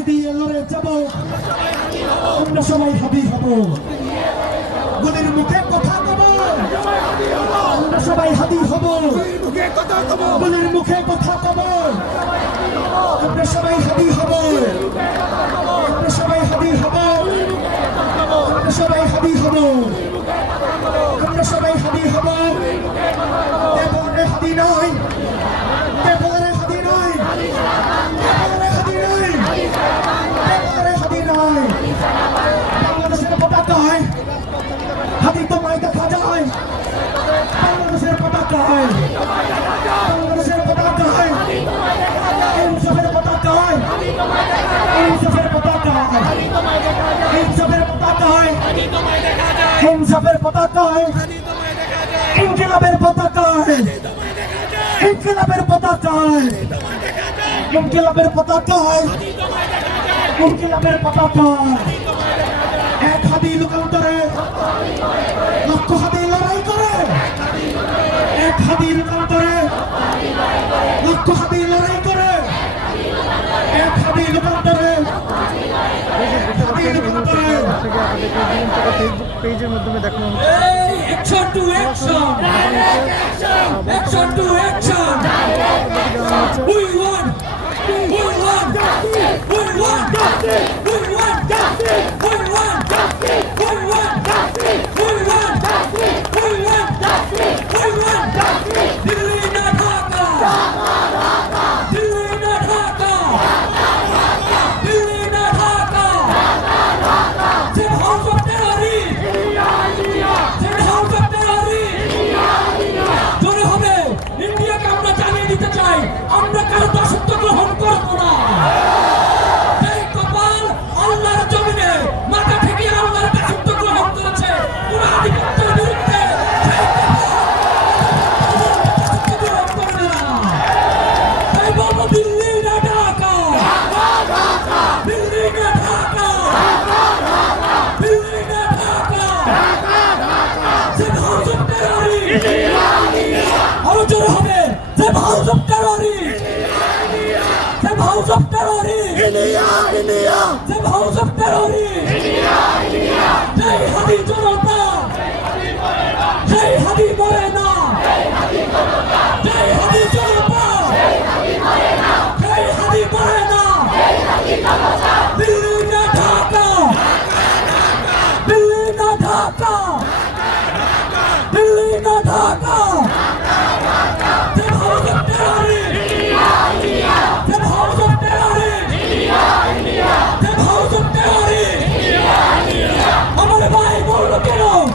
রক্ত দিয়ে লড়ে যাব। আমরা সবাই হাবি হব। গুলির মুখে কথা কব। আমরা সবাই হাবি হব। গুলির মুখে কথা কব। আমরা সবাই হাবি হব আমরা সবাই হাবি হব আমরা সবাই হাবি হব আমরা সবাই হাবি হব দেবরে হাবি নয় দেবরে হাবি নয় দেবরে হাবি নয় দেবরে হাবি নয় বাংলাদেশের পতাকায় হাবি তোমায় দেখা যায় বাংলাদেশের পতাকায় বাংলাদেশের পতাকায় ইনসাফের পতাকায় ইনসাফের পতাকায় ইনসাফের পতাকায় ইনসাফের পতাকায় ইনকিলাবের পতাকায় ইনকিলাবের পতাকায় ইনকিলাবের পতাকায় ইনকিলাবের পতাকায় হাতির রূপান্তরে লক্ষ হাতির লড়াই করে। এক হাতির রূপান্তরে ফেসবুক পেজের মাধ্যমে হুজুর হবে। যে হাউস অফ টেররি যে house of terror India India. যে হাউস অফ টেররি জনতা।